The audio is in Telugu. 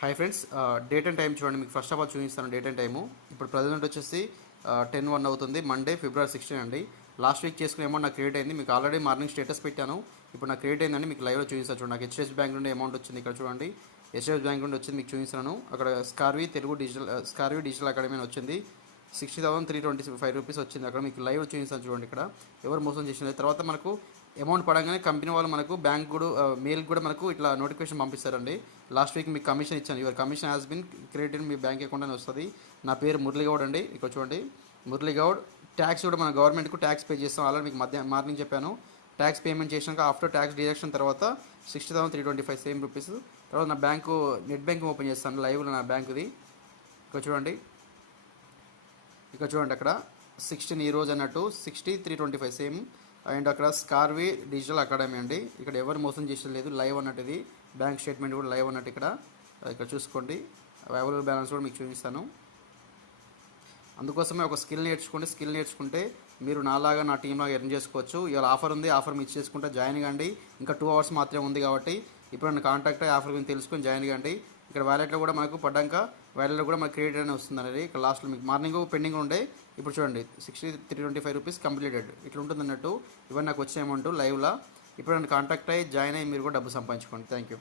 Hi friends, date and time చూడండి. మీకు ఫస్ట్ ఆఫ్ ఆల్ చూపిస్తాను డేట్ అండ్ టైము. ఇప్పుడు ప్రజెంట్ వచ్చేసి 10:01 అవుతుంది. మండే ఫిబ్రవరి 16 అండి. లాస్ట్ వీక్ చేసుకునే అమౌంట్ నాకు క్రియేట్ అయింది. మీకు ఆల్రెడీ మార్నింగ్ స్టేటస్ పెట్టాను. ఇప్పుడు నాకు క్రియేట్ అయిందండి. మీకు లైవ్లో చూపిస్తాను చూడండి. నాకు హెచ్డిఎఫ్సి బ్యాంక్ నుండి అమౌంట్ వచ్చింది. ఇక్కడ చూడండి, హెచ్డిఎఫ్సి బ్యాంక్ నుండి వచ్చింది. మీకు చూపిస్తాను. అక్కడ స్కార్వీ డిజిటల్ అకాడమీ అని వచ్చింది. 60,325 రూపీస్ వచ్చింది. అక్కడ మీకు లైవ్ చూపిస్తాను చూడండి. ఇక్కడ ఎవరు మోసం చేసిన తర్వాత మనకు అమౌంట్ పడంగానే కంపెనీ వాళ్ళు మనకు బ్యాంక్ కూడా మెయిల్ కూడా మనకు ఇట్లా నోటిఫికేషన్ పంపిస్తారండి. లాస్ట్ వీక్ మీకు కమిషన్ ఇచ్చాను. Your commission has been created me bank account అని వస్తుంది. నా పేరు మురళీగౌడ్ అండి. ఇక్కడ చూడండి, మురళీగౌడ్. ట్యాక్స్ కూడా మన గవర్నమెంట్కు ట్యాక్స్ పే చేస్తాం. ఆల్రెడీ మీకు మార్నింగ్ చెప్పాను. ట్యాక్స్ పేమెంట్ చేసినాక ఆఫ్టర్ ట్యాక్స్ డిడక్షన్ తర్వాత 60,325 సేమ్ రూపీస్. తర్వాత నా బ్యాంకు నెట్ బ్యాంకింగ్ ఓపెన్ చేస్తాను లైవ్లో నా బ్యాంకుది. ఇక్కడ చూడండి, అక్కడ 16 ఈ రోజు అన్నట్టు 60,325 సేమ్. అండ్ అక్కడ స్కార్వీ డిజిటల్ అకాడమీ అండి. ఇక్కడ ఎవరు మోసం చేసేది లేదు. లైవ్ అన్నట్టు ఇది. బ్యాంక్ స్టేట్మెంట్ కూడా లైవ్ అన్నట్టు ఇక్కడ చూసుకోండి. అవైలబుల్ బ్యాలెన్స్ కూడా మీకు చూపిస్తాను. అందుకోసమే ఒక స్కిల్ నేర్చుకుంటే మీరు నాలాగా నా టీంలాగా ఎర్న్ చేసుకోవచ్చు. ఇవాళ ఆఫర్ ఉంది. ఆఫర్ మిస్ చేసుకుంటే జాయిన్ కండి. ఇంకా 2 hours మాత్రమే ఉంది కాబట్టి ఇప్పుడు నన్ను కాంటాక్ట్ అయ్యి ఆఫర్ గురించి తెలుసుకొని జాయిన్ కండి. ఇక్కడ వ్యాలెట్లో కూడా మనకు పడ్డాక వ్యాలెట్లో కూడా మనకు క్రెడిట్ అనేది వస్తుంది అనేది. ఇక్కడ లాస్ట్లో మీకు మార్నింగ్ పెండింగ్ ఉండే. ఇప్పుడు చూడండి, 60,325 రూపీస్ కంప్లీటెడ్ ఇట్లా ఉంటుంది అన్నట్టు. ఇవన్నీ నాకు వచ్చే అమౌంట్ లైవ్లో. ఇప్పుడు నన్ను కాంటాక్ట్ అయ్యి జాయిన్ అయ్యి మీరు కూడా డబ్బు సంపాదించుకోండి. Thank you.